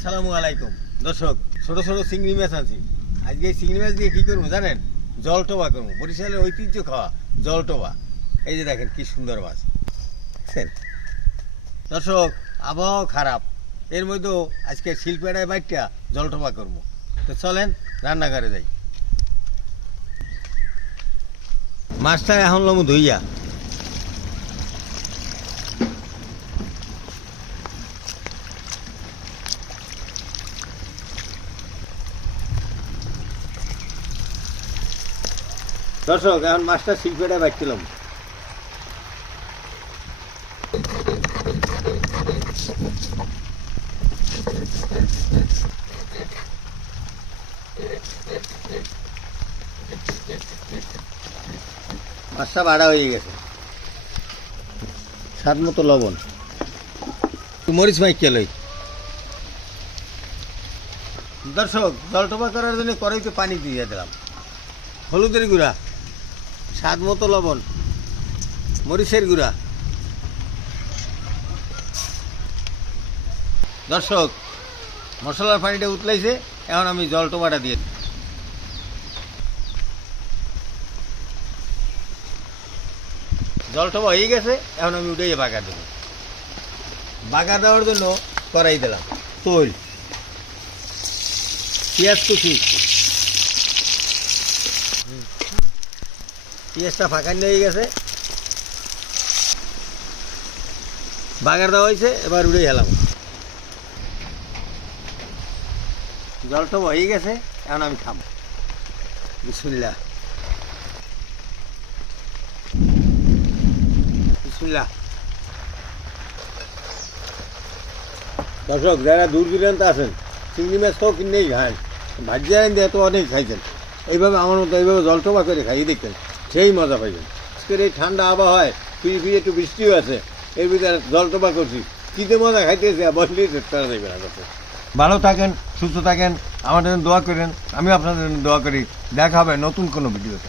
আসসালামু আলাইকুম দর্শক, ছোট ছোট চিংড়ি মাছ আনছি। আজকে এই চিংড়ি মাছ দিয়ে কী করবো জানেন? জলটোবা করবো। বরিশালের ঐতিহ্য খাওয়া জলটোবা। এই যে দেখেন কি সুন্দর মাছ দেখছেন দর্শক। আবহাওয়া খারাপ, এর মধ্যেও আজকে শিল্পেরায় বাইটটা জলটোবা করবো। তো চলেন রান্নাঘরে যাই। মাছটা এখন লমু ধুইয়া দর্শক, এখন মাছটা শিল্পেটা বাইছিলাম। মাছটা বাড়া হয়ে গেছে, স্বাদ মতো লবণ, মরিচ মাইকে লই। দর্শক, জলটোবা করার জন্য কড়াইতে পানি দিয়ে দিলাম, হলুদের গুঁড়া, স্বাদ মতো লবণ, মরিচের গুঁড়া। দর্শক, মশলার পানিটা উতলাইছে, এখন আমি জলটোবাটা দিয়ে দিই। জলটোবা হয়ে গেছে, এখন আমি উঠে বাগার দেবো। বাগার দেওয়ার জন্য কড়াই দিলাম, তৈল, পেঁয়াজ কুচি, পেঁয়াজটা ফাঁকানি হয়ে গেছে, বাগার দেওয়া হয়েছে, এবার উড়ে গেলাম। জলটা হয়ে গেছে, এখন আমি খাবো। বিসমিল্লাহ বিসমিল্লাহ। দর্শক, যারা দূর দূরান্ত আছেন, চিংড়ি মাছ তো কিনেই খান, ভাজিয়া দিয়ে তো অনেক খাইছেন। এইভাবে আমার মতো এইভাবে জলটোবা করে খাইয়ে দেখতেন, সেই মজা পাইবেন। আজকের এই ঠান্ডা আবহাওয়ায় ফিরে ফিরে একটু বৃষ্টিও আছে, এর ভিতরে জলটোবা করছি, কিতে মজা খাইতেছে বললেই করা যাবে না। ভালো থাকেন, সুস্থ থাকেন, আমার জন্য দোয়া করেন, আমি আপনাদের জন্য দোয়া করি। দেখা হবে নতুন কোনো ভিডিওতে।